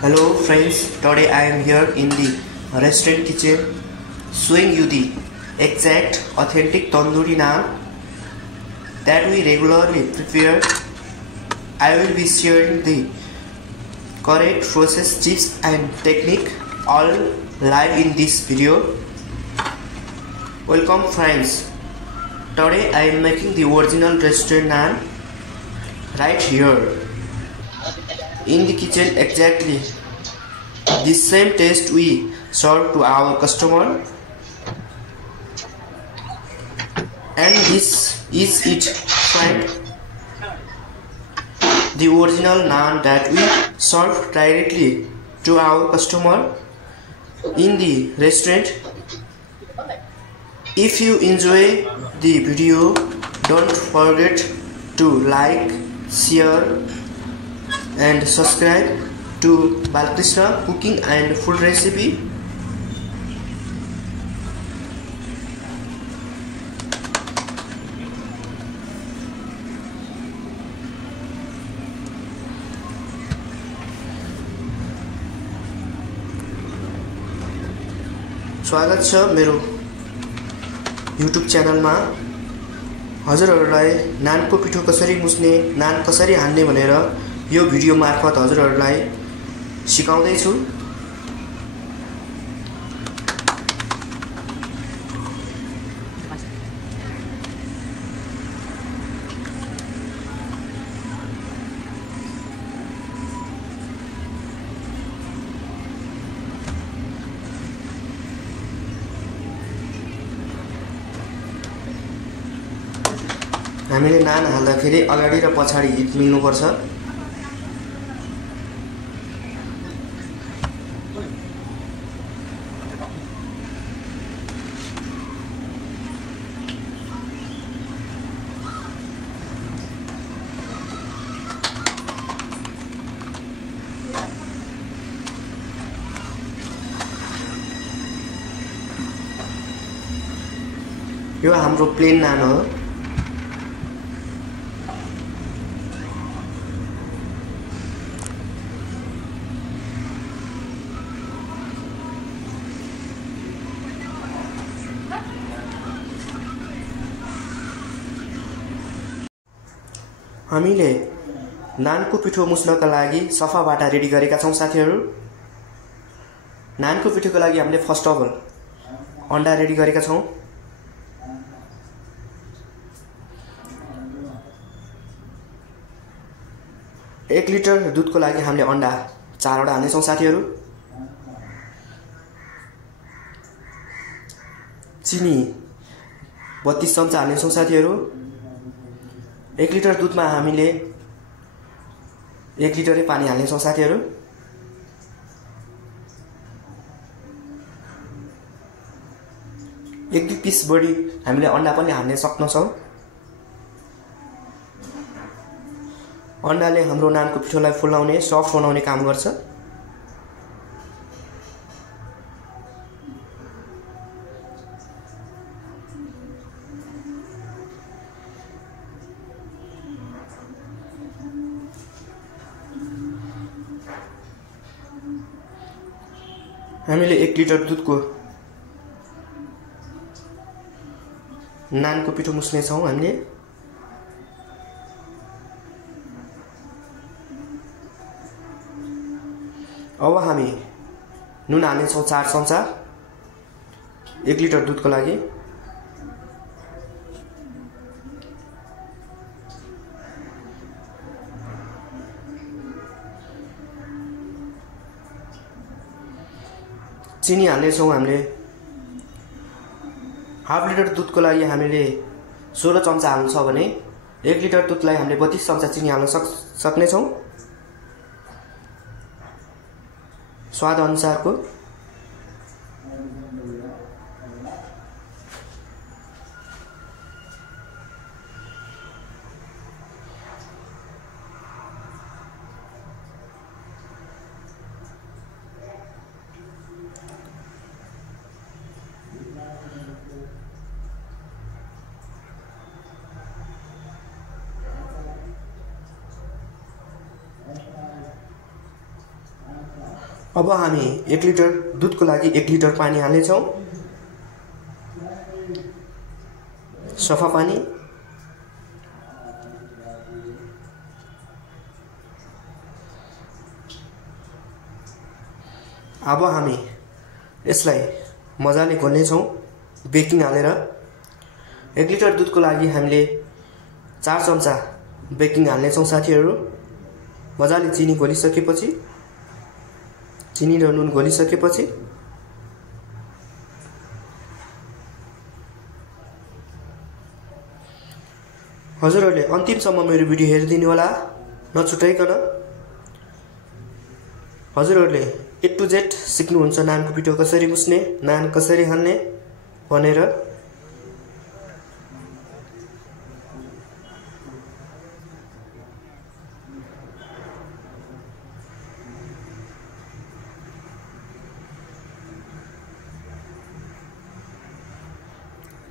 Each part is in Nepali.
Hello friends, today I am here in the restaurant kitchen showing you the exact authentic tandoori naan that we regularly prepare. I will be sharing the correct process, tips and technique all live in this video. Welcome friends. Today I am making the original restaurant naan right here in the kitchen, exactly the same taste we serve to our customer, and this is it friend, the original naan that we serve directly to our customer in the restaurant. If you enjoy the video, don't forget to like, share and subscribe to Balkrishna Cooking and Food Recipe. स्वागत छ मेरो YouTube च्यानलमा। हजुरहरूलाई नानको पिठो कसरी मुस्ने, नान कसरी हान्ने भनेर यो भिडियो मार्फत हजुरहरूलाई सिकाउँदै छु। हामीले नान हाल्दाखेरि अगाडि र पछाडी हिट मिल्नुपर्छ। यो हाम्रो प्लेन नान हो। हामीले नानको पिठो मुस्नका लागि सफा बाटा रेडी गरेका छौं साथीहरु। नानको पिठोको लागि हामीले फर्स्ट अफ अल अन्डा रेडी गरेका छौं। एक लिटर दूधको लागि हामीले अन्डा 4 वटा हाल्ने छौं साथीहरु। चिनी 32 चम्चा हाल्ने छौं साथीहरु। 1 लिटर दूधमा हामीले 1 लिटरै पानी हाल्ने छौं साथीहरु। एक दुई पिस बढी हामीले अन्डा पनि हाल्न सक्छौं। अन्डाले हाम्रो नानको पिठोलाई फुलाउने, सफ्ट बनाउने काम गर्छ। हामीले 1 लिटर दूधको नानको पिठो मुस्ने छौं हामीले। अब हामी नुन हाल्ने छौं 4 चम्चा 1 लिटर दूधको लागि। चिनी हाल्ने छौं हामीले हाफ लिटर दूधको लागि हामीले 16 चम्चा हाल्नु छ भने 1 लिटर दूधलाई हामीले 32 चम्चा चिनी हाल्न सक्ने छौं स्वाद अनुसारको। अब हामी 1 लिटर दुधको लागि 1 लिटर पानी हाल्नेछौँ। सफा पानी। अब हामी यसलाई मजाले घोल्नेछौँ बेकिङ हालेर। 1 लिटर दुधको लागि हामीले 4 चम्चा बेकिङ हाल्नेछौँ साथीहरू। मजाले चिनी घोलिसकेपछि, चिनी र नुन घोलिसकेपछि हजुरहरूले अन्तिमसम्म मेरो भिडियो हेरिदिनु होला नछुटाइकन। हजुरहरूले A to Z सिक्नुहुन्छ नानको पिठो कसरी मुस्ने, नान कसरी हाल्ने भनेर।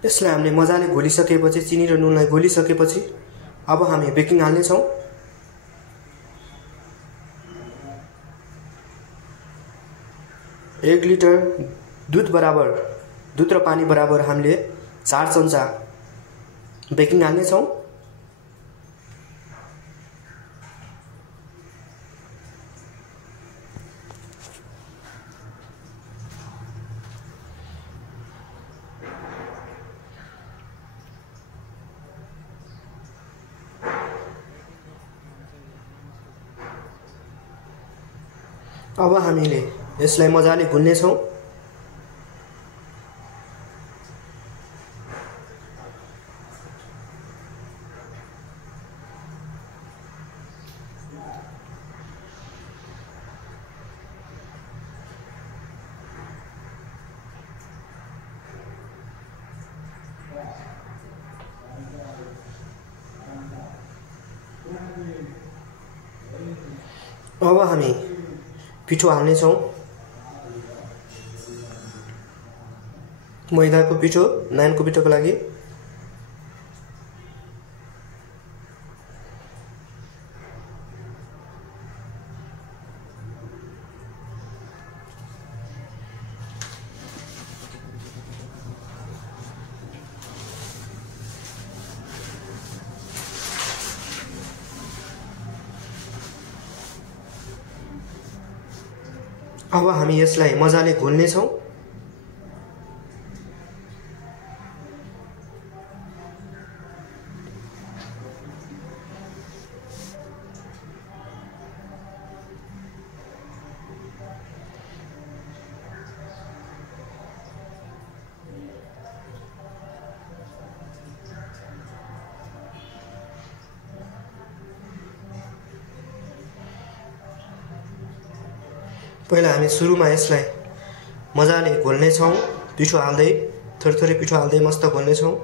यसलाई हामीले मजाले घोलिसकेपछि, चिनी र नुनलाई घोलिसकेपछि अब हामी बेकिङ हाल्नेछौँ। एक लिटर दुध र पानी बराबर हामीले 4 चम्चा बेकिङ हाल्नेछौँ। अब हामीले यसलाई मजाले घुल्नेछौँ। अब हामी पिठो हाल्नेछौँ। मैदाको पिठो नानको पिठोको लागि। अब हामी यसलाई मजाले घोल्नेछौँ। पहिला हामी सुरुमा यसलाई मजाले घोल्नेछौँ। पिठो हाल्दै, थोरै पिठो हाल्दै मस्त घोल्नेछौँ।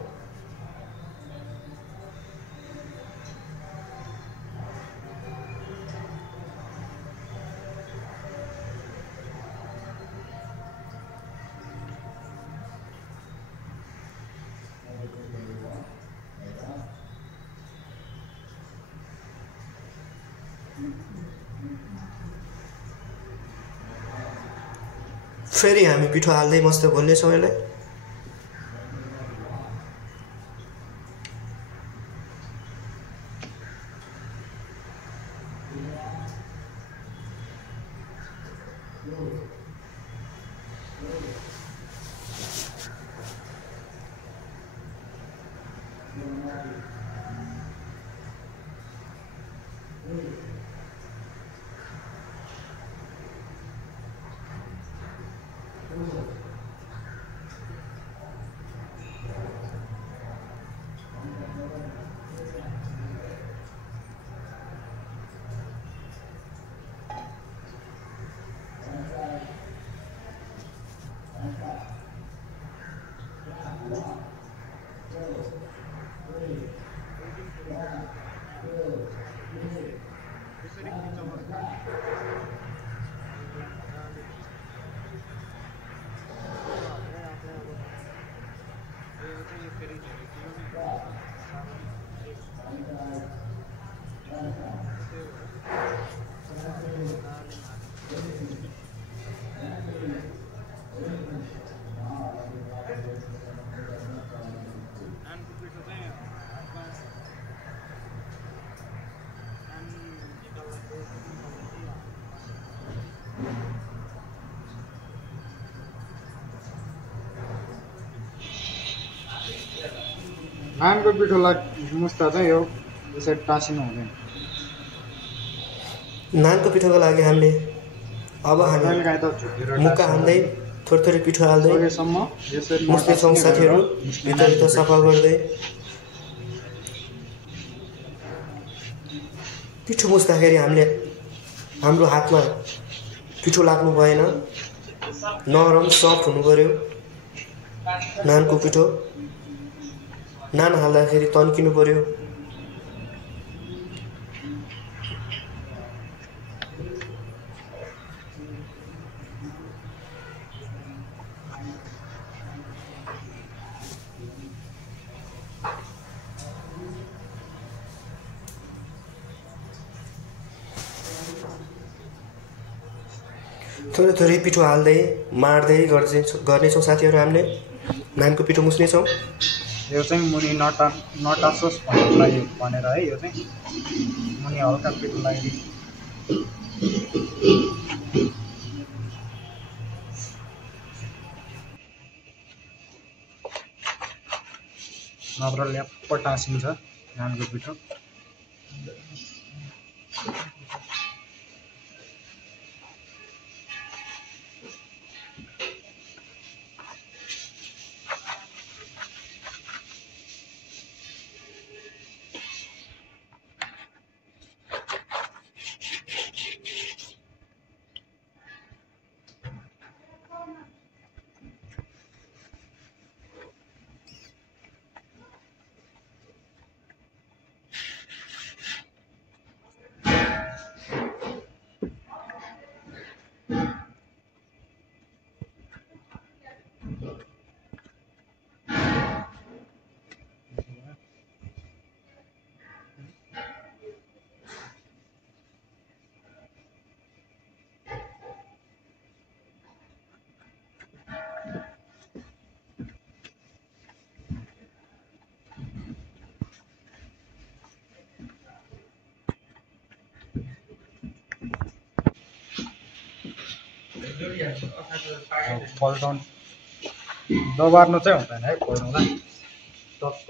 फेरि हामी पिठो हाल्दै मस्त घोल्नेछौँ यसलाई। नानको पिठोलाई मुस्दा चाहिँ यो यसरी टाँसिनु हुँदैन। नानको पिठोको लागि हामीले अब हामी कहिलेकाहीँ त झुकेर मुक्का हाल्दै थोरै पिठो हाल्दै सकेसम्म यसरी मुस्नेछौँ साथीहरू। भित्र सफा गर्दै पिठो मुस्दाखेरि हामीले हाम्रो हातमा पिठो लाग्नु भएन, नरम सफ्ट हुनु पर्यो नानको पिठो। नान हाल्दाखेरि तन्किनु पर्यो। थोरै पिठो हाल्दै मार्दै गर्नेछौँ साथीहरू। हामीले नानको पिठो मुस्नेछौँ। यो चाहिँ मुनि नटासोस् भन्नुको लागि भनेर है। यो चाहिँ मुनि हल्का पिठो लागि नत्र ल्याप्प टाँसिन्छ नानको पिठो। पल्टाउनु दबार्नु चाहिँ हुँदैन है पल्टाउँदा टक्क।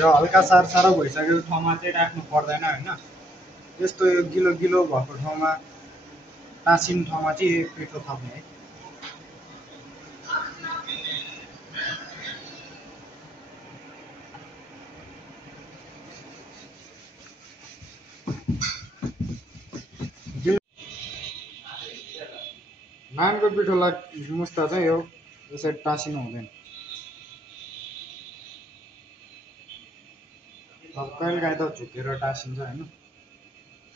यो हल्का सारो भइसकेको ठाउँमा चाहिँ राख्नु पर्दैन होइन। यस्तो यो गिलो गिलो भएको ठाउँमा टाँसिने ठाउँमा चाहिँ पिठो थप्ने है। नानको पिठोलाई मुस्दा चाहिँ यो यसरी टाँसिनु हुँदैन। कहिलेकाहीँ त झुकेर टाँसिन्छ होइन।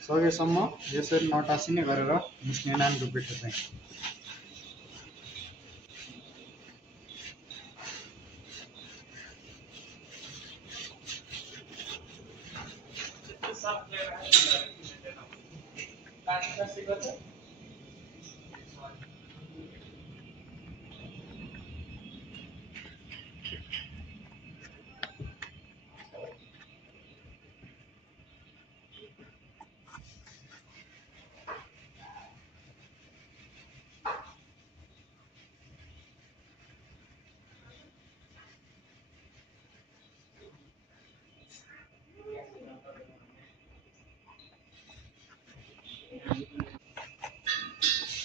सकेसम्म यसरी नटाँसिने गरेर मुस्ने नानको पिठो चाहिँ।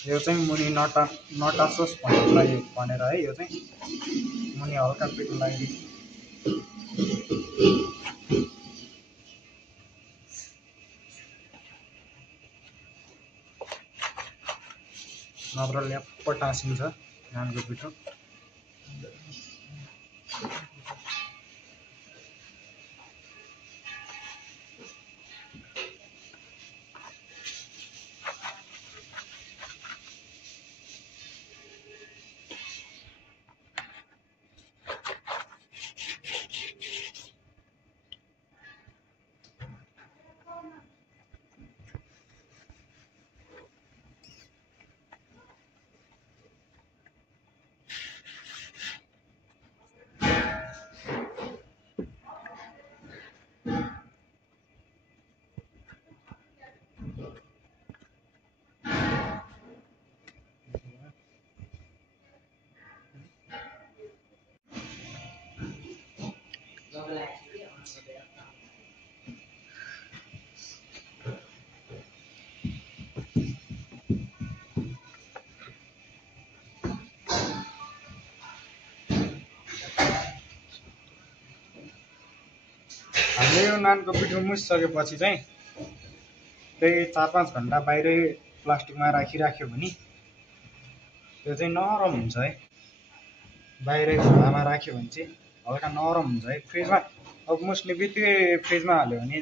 यो चाहिँ मुनि नटासोस् भन्नुको लागि भनेर है। यो चाहिँ मुनि हल्का पिठो लागि नत्र ल्याप्प टाँसिन्छ नानको पिठो। यो नानको पिठो मुसिसकेपछि चाहिँ त्यही 4-5 घन्टा बाहिरै प्लास्टिकमा राखिराख्यो भने त्यो चाहिँ नरम हुन्छ है। बाहिरै घाममा राख्यो भने चाहिँ हल्का नरम हुन्छ है। फ्रिजमा अब मुस्ने बित्तिकै फ्रिजमा हाल्यो भने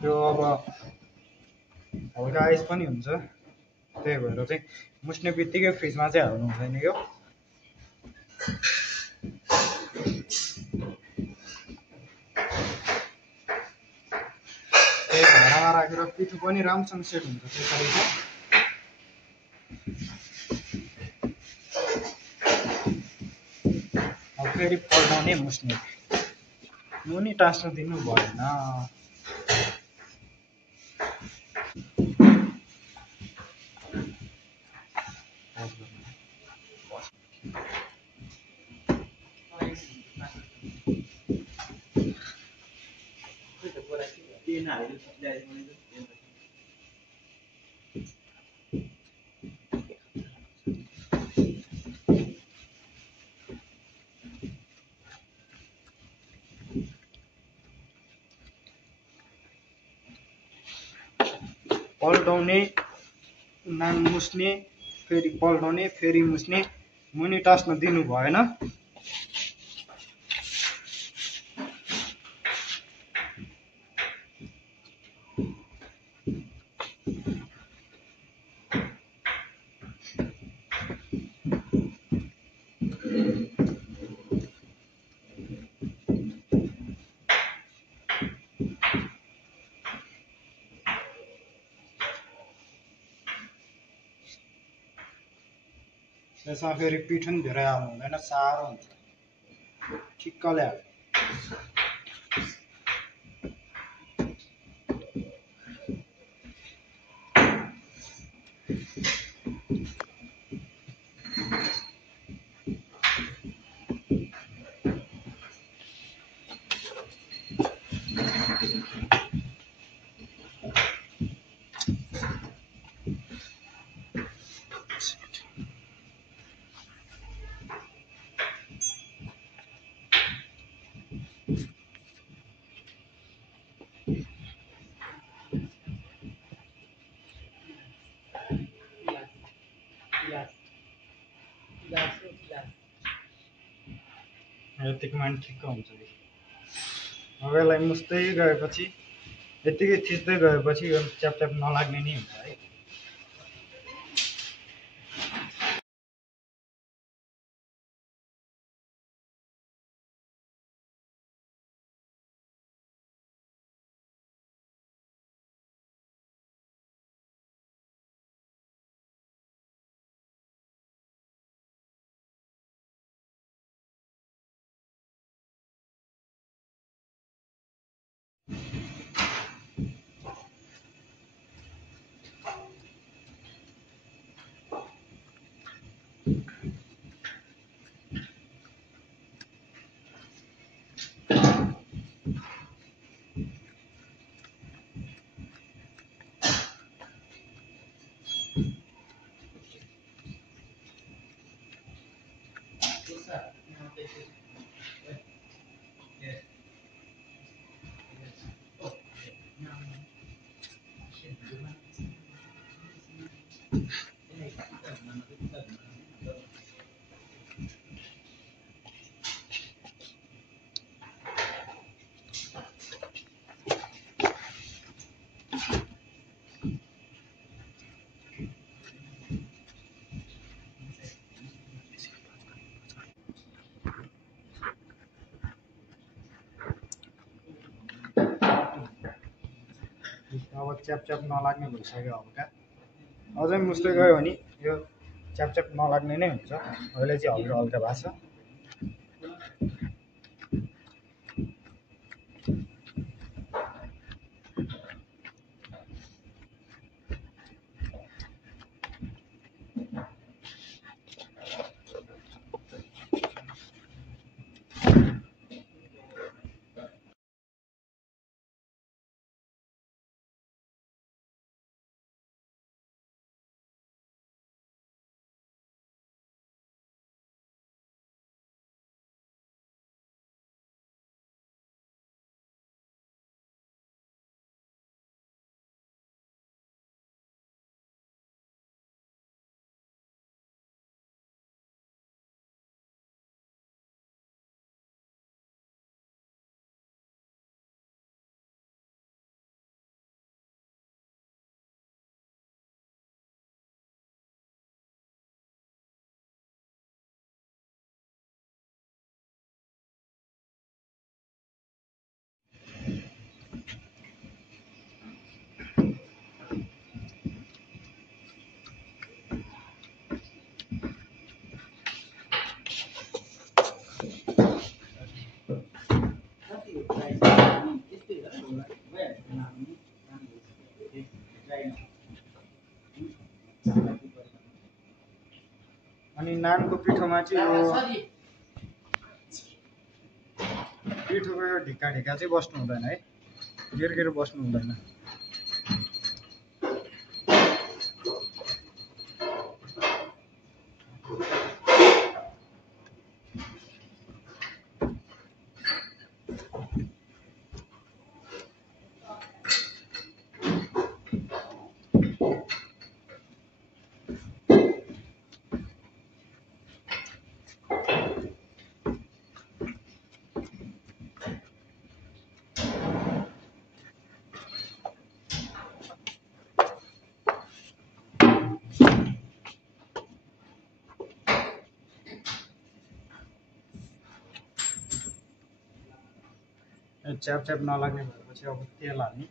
त्यो अब हल्का आइस पनि हुन्छ। त्यही भएर चाहिँ मुस्ने बित्तिकै फ्रिजमा चाहिँ हाल्नु हुँदैन यो। त्यही भाँडामा राखेर पिठो पनि राम्रोसँग सेट हुन्छ त्यसरी चाहिँ। अब फेरि पल्टाउने मुस्ने मुनि टाँस्न दिनु भएन। पल्टाउने नान मुस्ने फेरि पल्टाउने फेरि मुस्ने मुनि टाँस्न दिनु भएन। त्यसमा फेरि पिठो पनि धेरै हाल्नु हुँदैन, साह्रो हुन्छ। ठिक्कले हाल्नु। यतिकोमा पनि ठिक्क हुन्छ। अब यसलाई मुस्दै गएपछि यतिकै थिच्दै गएपछि यो च्यापच्याप नलाग्ने नै हुन्छ है। अब च्यापच्याप नलाग्ने भइसक्यो हल्का। अझै मुस्दै गयो भने यो च्यापच्याप नलाग्ने नै हुन्छ। अहिले चाहिँ हल्का हल्का भएको छ। अनि नानको पिठोमा चाहिँ यो पिठोको यो ढिक्का ढिक्का चाहिँ बस्नु हुँदैन है, गिर बस्नु हुँदैन। च्याप नलाग्ने भएपछि अब तेल हाल्ने।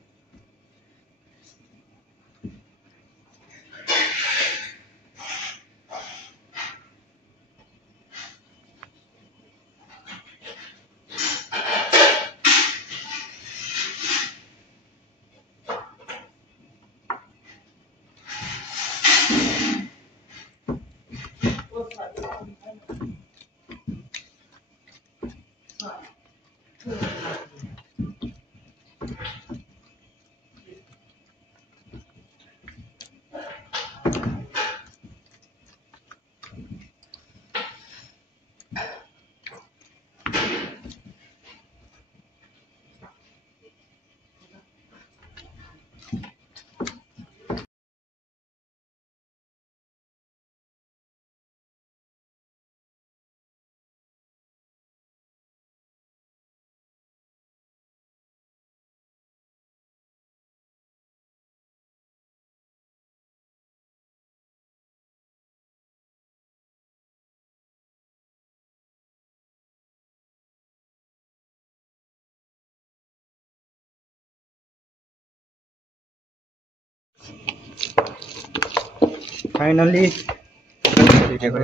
फाइनली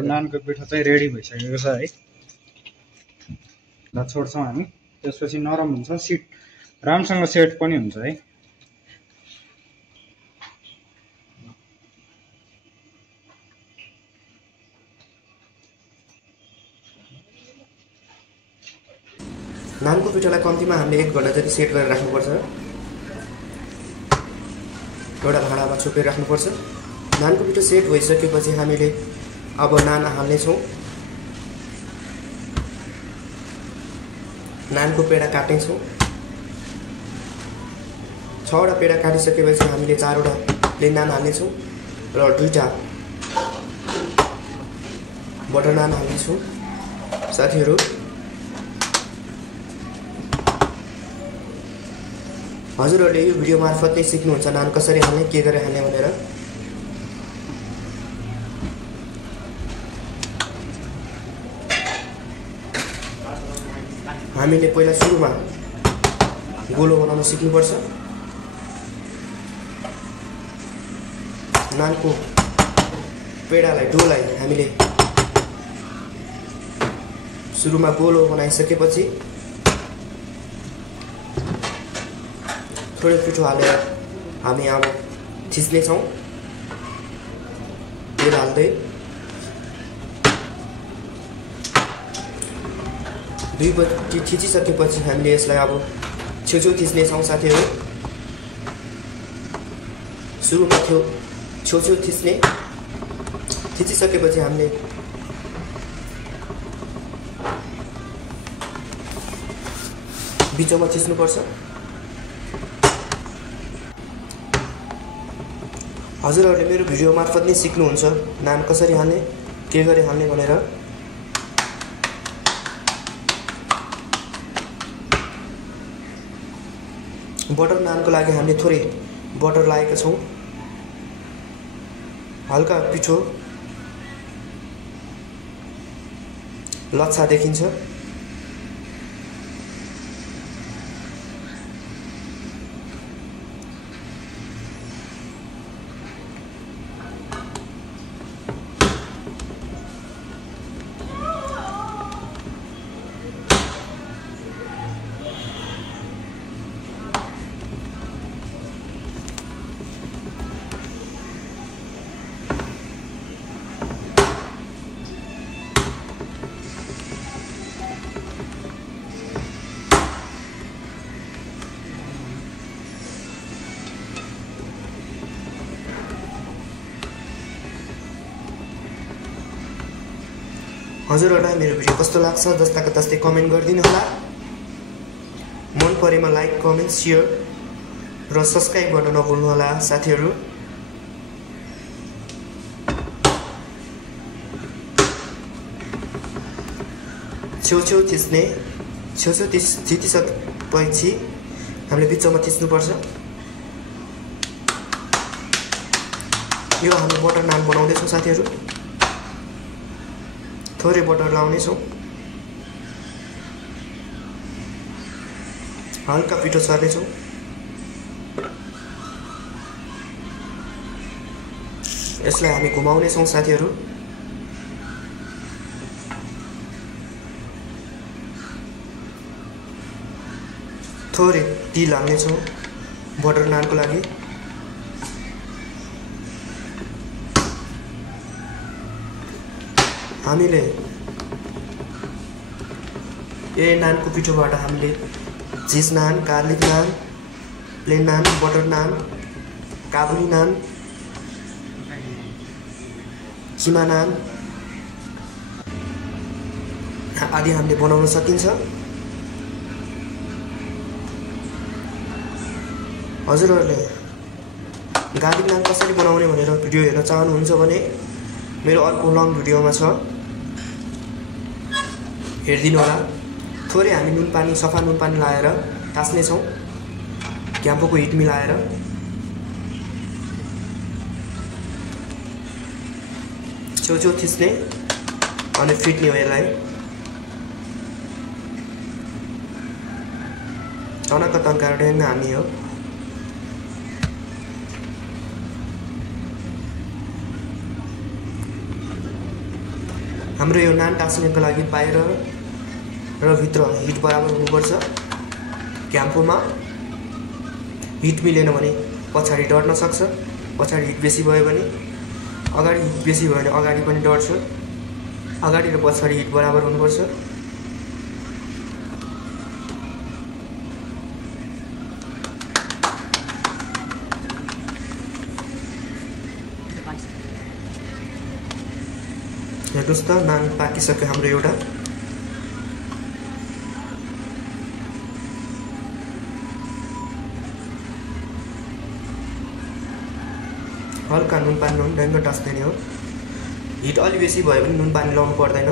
नानको पिठो चाहिँ रेडी भइसकेको छ है। ल छोड्छौँ हामी, त्यसपछि नरम हुन्छ, सिट राम्रोसँग सेट पनि हुन्छ है। नानको पिठोलाई कम्तीमा हामीले 1 घण्टा जति सेट गरेर राख्नुपर्छ। एउटा भाँडामा छोपेर राख्नुपर्छ। नानको पिठो सेट भइसकेपछि हामीले अब नान हाल्नेछौँ। नानको पेडा काट्नेछौँ। 6वटा पेडा काटिसकेपछि हामीले 4वटा प्लेन नान हाल्नेछौँ र 2टा बटर नान हाल्नेछौँ। साथीहरू, हजुरहरूले यो भिडियो मार्फत नै सिक्नुहुन्छ नान कसरी हाल्ने, के गरेर हाल्ने भनेर। हामीले पहिला सुरुमा गोलो बनाउन सिक्नुपर्छ। नानको पेडालाई डोलाई हामीले सुरुमा गोलो बनाइसकेपछि थोरै पिठो हालेर हामी अब थिच्नेछौँ। तेल हाल्दै 2पट्टि थिचिसकेपछि हामीले यसलाई अब छेउछेउ थिच्नेछौँ। साथीहरू, सुरुमा छेउछेउ थिचिसकेपछि हामीले बिचमा थिच्नुपर्छ। हजुरहरूले मेरो भिडियो मार्फत नै सिक्नुहुन्छ नान कसरी हाल्ने, के गरी हाल्ने भनेर। बटर नानको लागि हामीले थोरै बटर लगाएका छौँ। हल्का पिठो लच्छा देखिन्छ। हजुरहरूलाई मेरो भिडियो कस्तो लाग्छ जस्ताको तस्तै कमेन्ट गरिदिनु होला। मन परेमा लाइक कमेन्ट शेयर र सब्स्क्राइब गर्न नभुल्नु होला साथीहरू। छेउछेउ थिचिसकेपछि हामीले बिचमा थिच्नुपर्छ। यो हामी बटर नान बनाउँदैछौँ साथीहरू। थोरै बटर लाउनेछौँ, हल्का पिठो सर्नेछौँ। यसलाई हामी घुमाउनेछौँ साथीहरू। थोरै तिल हाल्नेछौँ बटर नानको लागि। हामीले यही नानको पिठोबाट हामीले cheese naan, garlic naan, plain naan, butter naan, kabuli naan, keema naan आदि हामीले बनाउन सकिन्छ। हजुरहरूले गार्लिक नान कसरी बनाउने भनेर भिडियो हेर्न चाहनुहुन्छ भने मेरो अर्को लङ भिडियोमा छ, हेरिदिनु होला। थोरै हामी नुन पानी, सफा नुन पानी लाएर तास्नेछौँ क्याम्पोको हिट मिलाएर। छेउछेउ थिच्ने अनि फिट्ने हो यसलाई। तनक्क तन्काएर ड्याङ्ग हान्ने हो। हाम्रो यो नान टास्नेको लागि बाहिर र भित्र हिट बराबर हुनुपर्छ। क्याम्पोमा हिट मिलेन भने पछाडि डढ्न सक्छ, पछाडि हिट बेसी भयो भने, अगाडि हिट बेसी भयो भने अगाडि पनि डढ्छ। अगाडि र पछाडि हिट बराबर हुनुपर्छ। हेर्नुहोस् त नान पाकिसक्यो हाम्रो एउटा। हल्का नुन पानी लाउनु, ड्याङ्ग टास्ने हो। हिट अलि बेसी भयो भने नुन पानी लाउनु पर्दैन।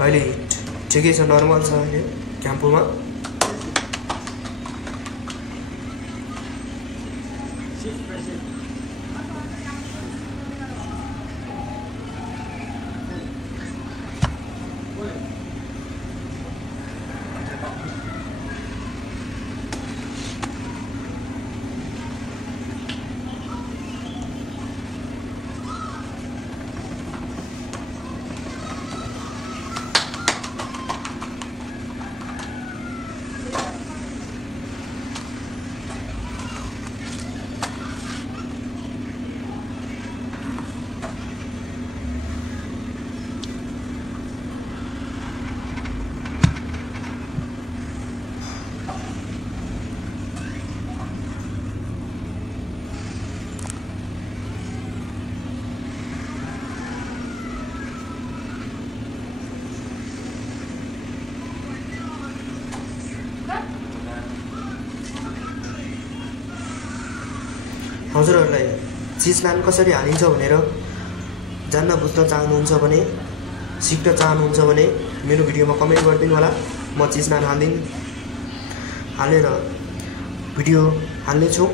अहिले हिट ठिकै छ, नर्मल छ अहिले क्याम्पोमा। हजुरहरूलाई चिज नान कसरी हालिन्छ भनेर जान्न बुझ्न चाहनुहुन्छ भने, सिक्न चाहनुहुन्छ भने मेरो भिडियोमा कमेन्ट गरिदिनु होला। म चिज नान हालेर भिडियो हाल्नेछु।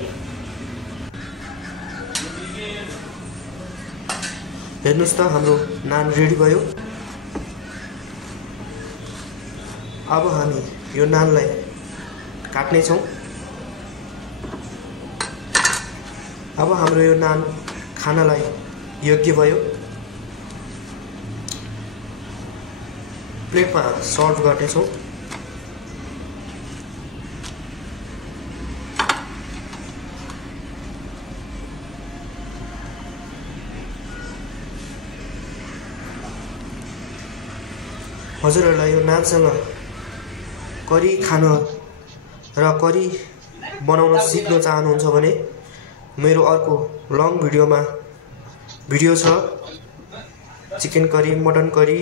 हेर्नुहोस् त हाम्रो नान रेडी भयो। अब हामी यो नानलाई काट्नेछौँ। अब हाम्रो यो नान खानलाई योग्य भयो। प्लेटमा सर्भ गर्नेछौँ। हजुरहरूलाई यो नानसँग करी खान र करी बनाउन सिक्न चाहनुहुन्छ भने मेरो अर्को लङ भिडियो छ, chicken curry, mutton curry,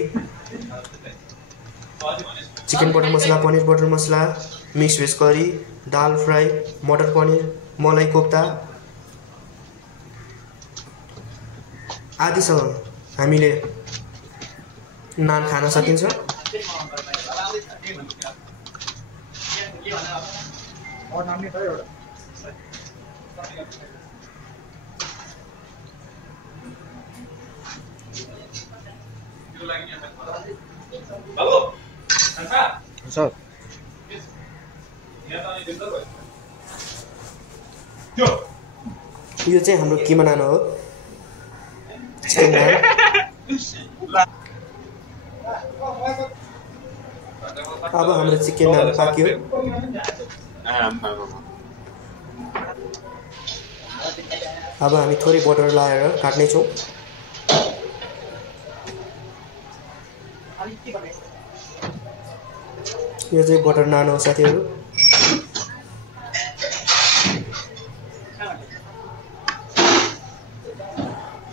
chicken butter masala, paneer butter masala, mix veg curry, dal fry, matar paneer, मलाई कोफ्ता आदिसँग हामीले नान खान सकिन्छ। सर यो चाहिँ हाम्रो किमा नान हो, चिकन नान। अब हाम्रो चिकन नान पाक्यो। अब हामी थोरै बटर लगाएर काट्नेछौँ। यो चाहिँ बटर नान हो साथीहरू।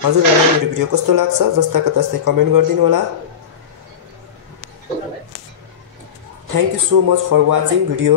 हजुरहरूलाई मेरो भिडियो कस्तो लाग्छ जस्ताको तस्तै कमेन्ट गरिदिनु होला। Thank you so much for watching video.